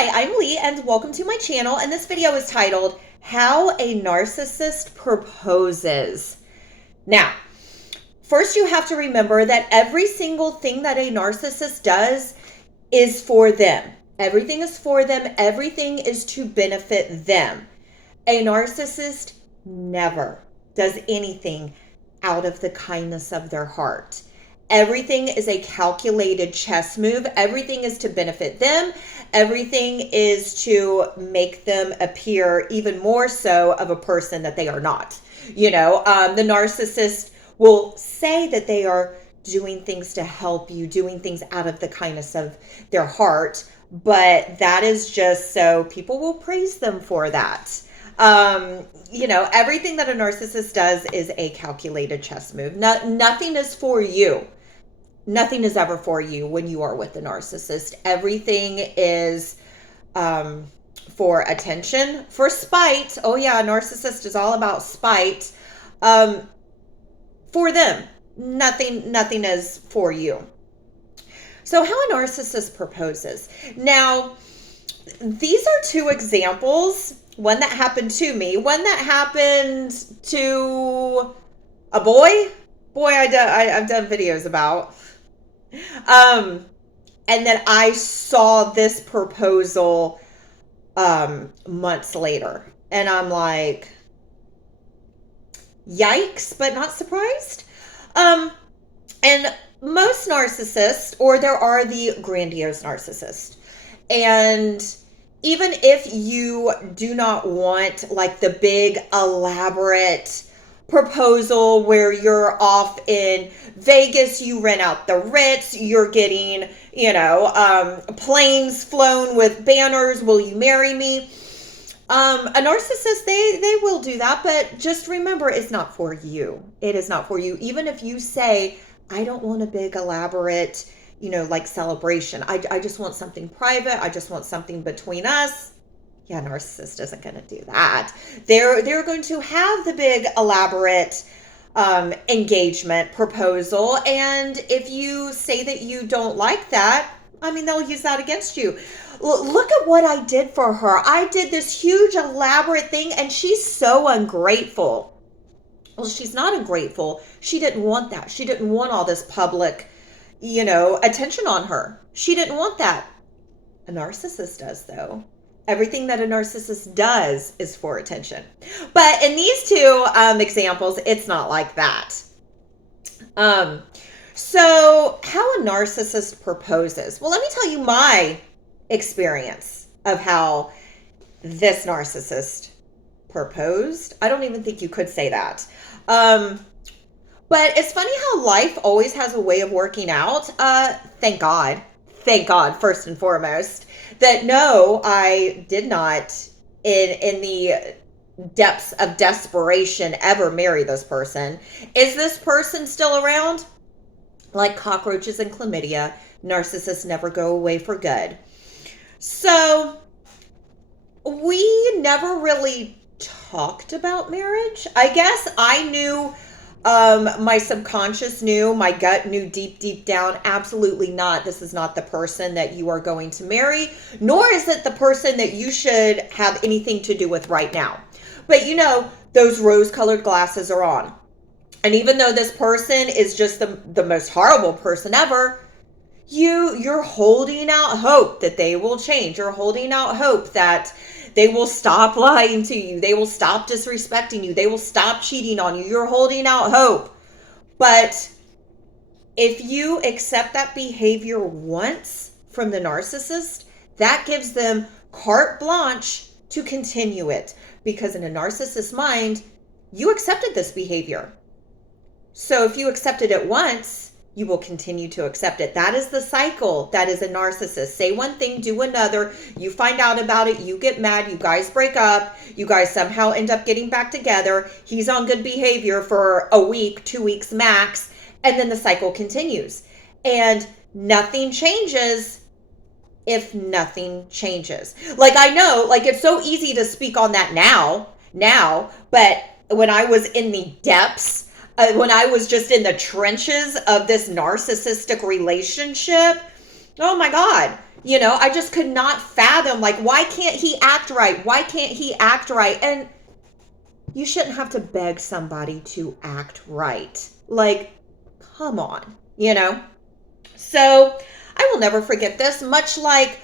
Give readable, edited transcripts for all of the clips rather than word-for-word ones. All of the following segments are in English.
Hi, I'm Lee and welcome to my channel, and this video is titled How a Narcissist Proposes. Now, first you have to remember that every single thing that a narcissist does is for them. Everything is for them. Everything is to benefit them. A narcissist never does anything out of the kindness of their heart. Everything is a calculated chess move. Everything is to benefit them. Everything is to make them appear even more so of a person that they are not. The narcissist will say that they are doing things to help you, doing things out of the kindness of their heart, but that is just so people will praise them for that. Everything that a narcissist does is a calculated chess move. Nothing is for you. Nothing is ever for you when you are with a narcissist. Everything is for attention, for spite. Oh yeah, a narcissist is all about spite. For them, nothing is for you. So how a narcissist proposes. Now, these are two examples. One that happened to me, one that happened to a boy. I've done videos about. And then I saw this proposal months later, and I'm like, yikes, but not surprised. And most narcissists, or there are the grandiose narcissist, and even if you do not want like the big elaborate proposal where you're off in Vegas, you rent out the Ritz, you're getting, planes flown with banners, will you marry me? A narcissist, they will do that, but just remember, it's not for you. It is not for you. Even if you say, I don't want a big elaborate, celebration. I just want something private. I just want something between us. Yeah, narcissist isn't going to do that. They're going to have the big elaborate engagement proposal, and if you say that you don't like that, they'll use that against you. Look at what I did for her. I did this huge elaborate thing, and she's so ungrateful. Well, she's not ungrateful. She didn't want that. She didn't want all this public, attention on her. She didn't want that. A narcissist does, though. Everything that a narcissist does is for attention. But in these two examples, it's not like that. So how a narcissist proposes. Well, let me tell you my experience of how this narcissist proposed. I don't even think you could say that. But it's funny how life always has a way of working out. Thank God, first and foremost, that no, I did not, in the depths of desperation, ever marry this person. Is this person still around? Like cockroaches and chlamydia, narcissists never go away for good. So we never really talked about marriage. I guess I knew, my subconscious knew, my gut knew deep down, absolutely not. This is not the person that you are going to marry, nor is it the person that you should have anything to do with right now. But those rose-colored glasses are on. And even though this person is just the most horrible person ever, you're holding out hope that they will change. You're holding out hope that they will stop lying to you. They will stop disrespecting you. They will stop cheating on you. You're holding out hope. But if you accept that behavior once from the narcissist, that gives them carte blanche to continue it. Because in a narcissist's mind, you accepted this behavior. So if you accepted it once, you will continue to accept it. That is the cycle. That is a narcissist. Say one thing, do another. You find out about it. You get mad. You guys break up. You guys somehow end up getting back together. He's on good behavior for a week, 2 weeks max. And then the cycle continues. And nothing changes if nothing changes. Like, I know, like, it's so easy to speak on that now, but when I was in the depths, when I was just in the trenches of this narcissistic relationship, oh my God, I just could not fathom, like, why can't he act right? Why can't he act right? And you shouldn't have to beg somebody to act right. Like, come on, So I will never forget this, much like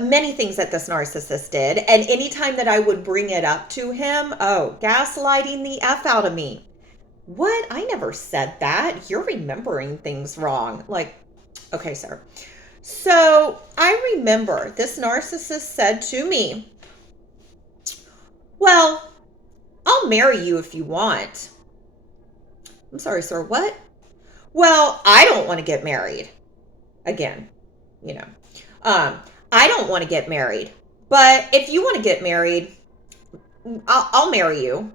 many things that this narcissist did. And anytime that I would bring it up to him, oh, gaslighting the F out of me. What? I never said that. You're remembering things wrong. Like, okay, sir. So I remember this narcissist said to me, well, I'll marry you if you want. I'm sorry, sir, what? Well, I don't want to get married. Again, I don't want to get married. But if you want to get married, I'll marry you.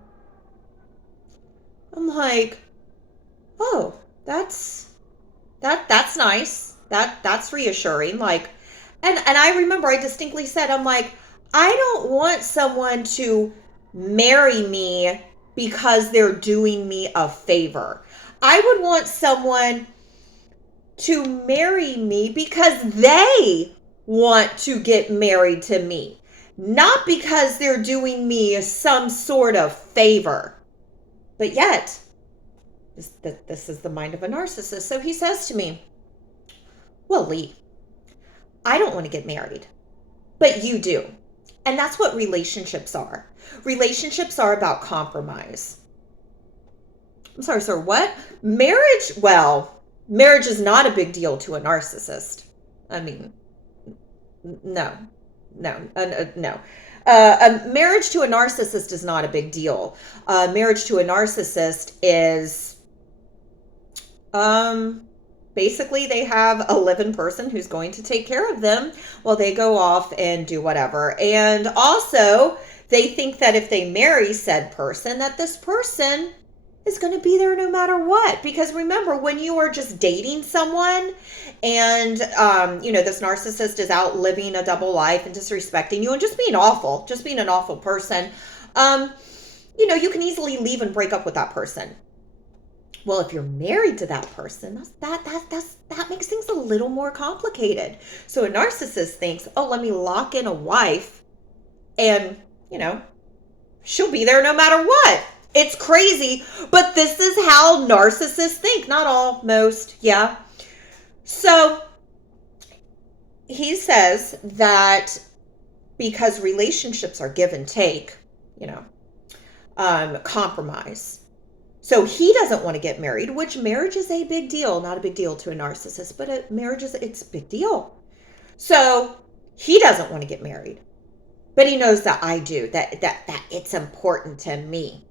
I'm like, oh, that's nice. That's reassuring. Like, and I remember I distinctly said, I'm like, I don't want someone to marry me because they're doing me a favor. I would want someone to marry me because they want to get married to me, not because they're doing me some sort of favor. But yet, this is the mind of a narcissist. So he says to me, well, Lee, I don't want to get married, but you do. And that's what relationships are. Relationships are about compromise. I'm sorry, sir, what? Marriage? Well, marriage is not a big deal to a narcissist. I mean, no. Marriage to a narcissist is not a big deal. Marriage to a narcissist is, basically they have a live-in person who's going to take care of them while they go off and do whatever. And also, they think that if they marry said person, that this person is going to be there no matter what. Because remember, when you are just dating someone and, this narcissist is out living a double life and disrespecting you and just being awful, just being an awful person, you can easily leave and break up with that person. Well, if you're married to that person, that makes things a little more complicated. So a narcissist thinks, oh, let me lock in a wife and, she'll be there no matter what. It's crazy, but this is how narcissists think. Not all, most, yeah. So he says that because relationships are give and take, compromise. So he doesn't want to get married, which marriage is a big deal. Not a big deal to a narcissist, but it's a big deal. So he doesn't want to get married, but he knows that I do, that it's important to me.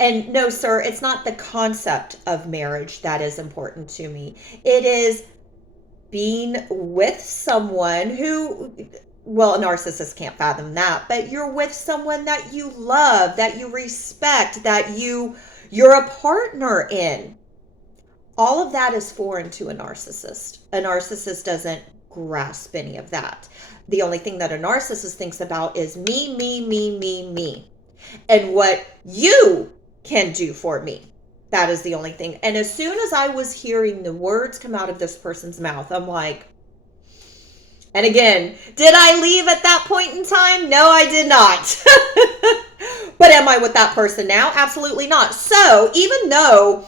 And no, sir, it's not the concept of marriage that is important to me. It is being with someone who, well, a narcissist can't fathom that, but you're with someone that you love, that you respect, that you're a partner in. All of that is foreign to a narcissist. A narcissist doesn't grasp any of that. The only thing that a narcissist thinks about is me, me, me, me, me. And what you can do for me. That is the only thing. And as soon as I was hearing the words come out of this person's mouth, I'm like, and again, did I leave at that point in time? No, I did not. But am I with that person now? Absolutely not. So even though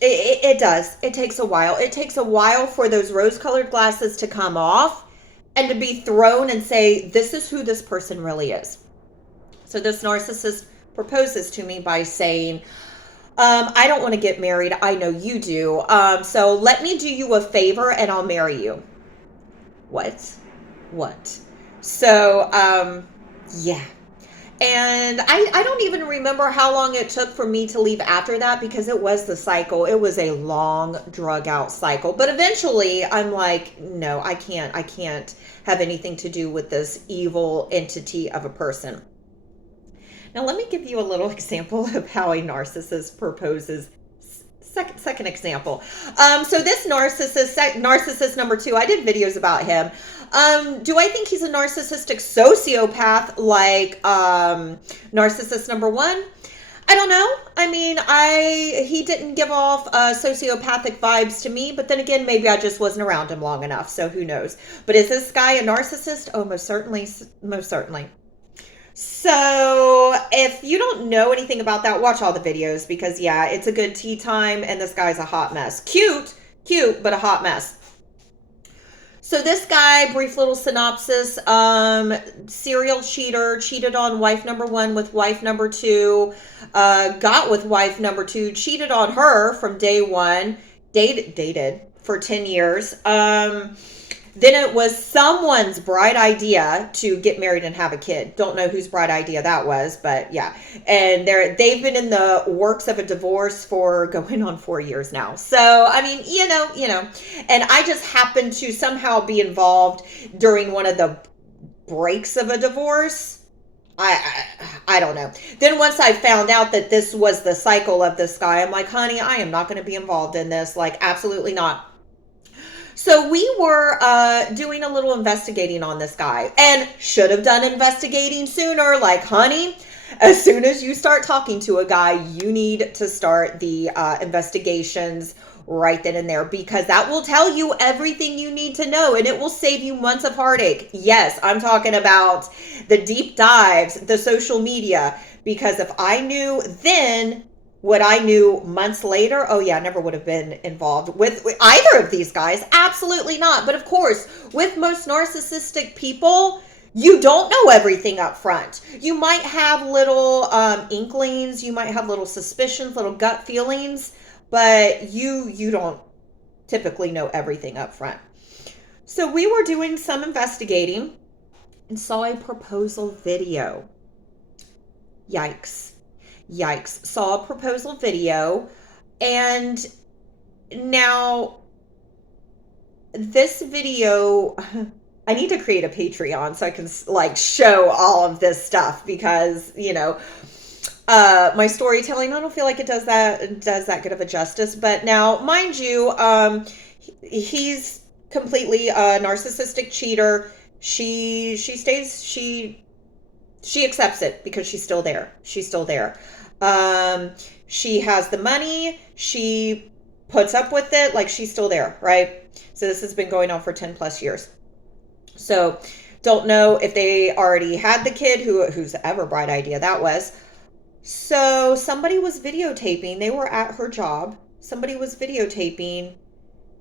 it does, it takes a while. It takes a while for those rose-colored glasses to come off and to be thrown and say, this is who this person really is. So this narcissist proposes to me by saying, I don't want to get married. I know you do. So let me do you a favor and I'll marry you. What? So, yeah. And I don't even remember how long it took for me to leave after that because it was the cycle. It was a long, drug out cycle. But eventually I'm like, no, I can't have anything to do with this evil entity of a person. Now, let me give you a little example of how a narcissist proposes. Second example. So this narcissist number 2, I did videos about him. Do I think he's a narcissistic sociopath like narcissist number 1? I don't know. I mean, he didn't give off sociopathic vibes to me, but then again, maybe I just wasn't around him long enough, so who knows. But is this guy a narcissist? Oh, most certainly, most certainly. So, if you don't know anything about that, watch all the videos because, yeah, it's a good tea time, and this guy's a hot mess. Cute, but a hot mess. So this guy, brief little synopsis, serial cheater, cheated on wife number one with wife number two, got with wife number two, cheated on her from day one, dated for 10 years. Then it was someone's bright idea to get married and have a kid. Don't know whose bright idea that was, but yeah. And they've been in the works of a divorce for going on 4 years now. So, I mean, you know. And I just happened to somehow be involved during one of the breaks of a divorce. I don't know. Then once I found out that this was the cycle of this guy, I'm like, honey, I am not going to be involved in this. Like, absolutely not. So we were doing a little investigating on this guy and should have done investigating sooner. Like, honey, as soon as you start talking to a guy, you need to start the investigations right then and there, because that will tell you everything you need to know and it will save you months of heartache. Yes, I'm talking about the deep dives, the social media, because if I knew then what I knew months later, oh yeah, I never would have been involved with either of these guys. Absolutely not. But of course, with most narcissistic people, you don't know everything up front. You might have little inklings, you might have little suspicions, little gut feelings, but you don't typically know everything up front. So we were doing some investigating and saw a proposal video. Yikes. Saw a proposal video, and now this video, I need to create a Patreon so I can like show all of this stuff, because my storytelling, I don't feel like it does that good of a justice. But now, mind you, he's completely a narcissistic cheater. She accepts it because she's still there. She has the money. She puts up with it. Like, she's still there, right? So this has been going on for 10 plus years. So don't know if they already had the kid, whose ever bright idea that was. So somebody was videotaping. They were at her job. Somebody was videotaping,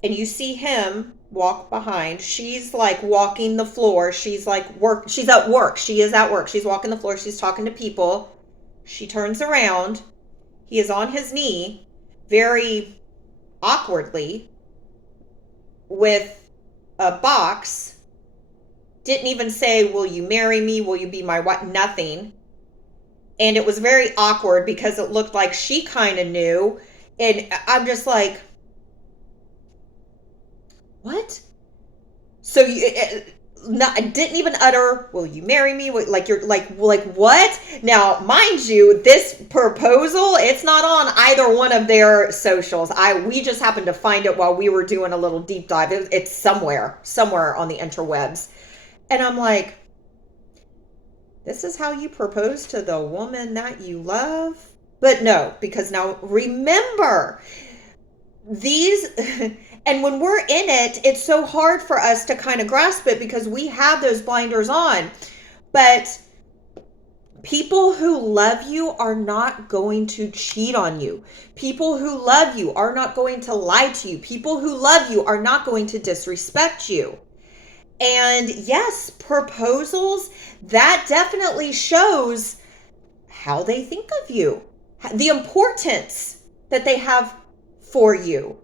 and you see him walk behind. She's like walking the floor. She's like she's at work. She is at work. She's walking the floor. She's talking to people. She turns around. He is on his knee, very awkwardly, with a box. Didn't even say, will you marry me? Will you be my wife? Nothing. And it was very awkward because it looked like she kind of knew. And I'm just like, what? So I didn't even utter, will you marry me? Like, you're like what? Now, mind you, this proposal, it's not on either one of their socials. We just happened to find it while we were doing a little deep dive. It's somewhere on the interwebs. And I'm like, this is how you propose to the woman that you love? But no, because now remember, these, and when we're in it, it's so hard for us to kind of grasp it because we have those blinders on. But people who love you are not going to cheat on you. People who love you are not going to lie to you. People who love you are not going to disrespect you. And yes, proposals, that definitely shows how they think of you, the importance that they have for you,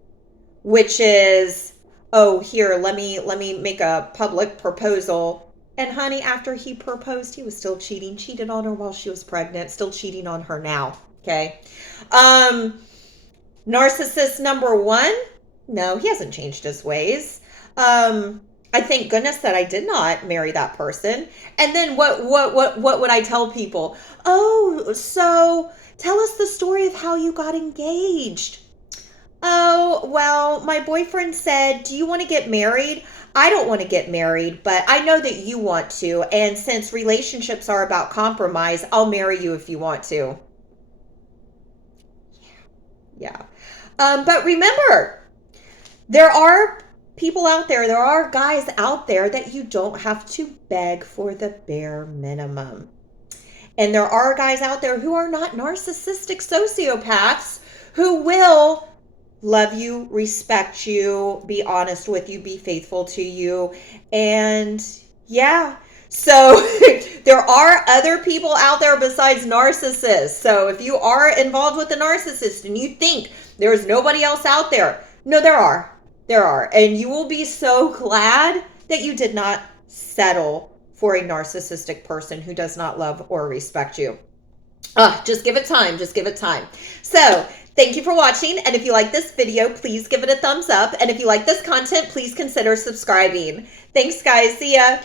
which is, oh, here, let me make a public proposal. And honey, after he proposed, he was still cheated on her while she was pregnant, still cheating on her now. Okay. Narcissist number one, no, he hasn't changed his ways. I thank goodness that I did not marry that person. And then what would I tell people? Oh, so tell us the story of how you got engaged. Oh, well, my boyfriend said, do you want to get married? I don't want to get married, but I know that you want to. And since relationships are about compromise, I'll marry you if you want to. Yeah. But remember, there are people out there, there are guys out there that you don't have to beg for the bare minimum. And there are guys out there who are not narcissistic sociopaths who will love you, respect you, be honest with you, be faithful to you. And yeah, so there are other people out there besides narcissists. So if you are involved with a narcissist and you think there's nobody else out there, no, there are. There are. And you will be so glad that you did not settle for a narcissistic person who does not love or respect you. Just give it time. Just give it time. So thank you for watching. And if you like this video, please give it a thumbs up. And if you like this content, please consider subscribing. Thanks, guys. See ya.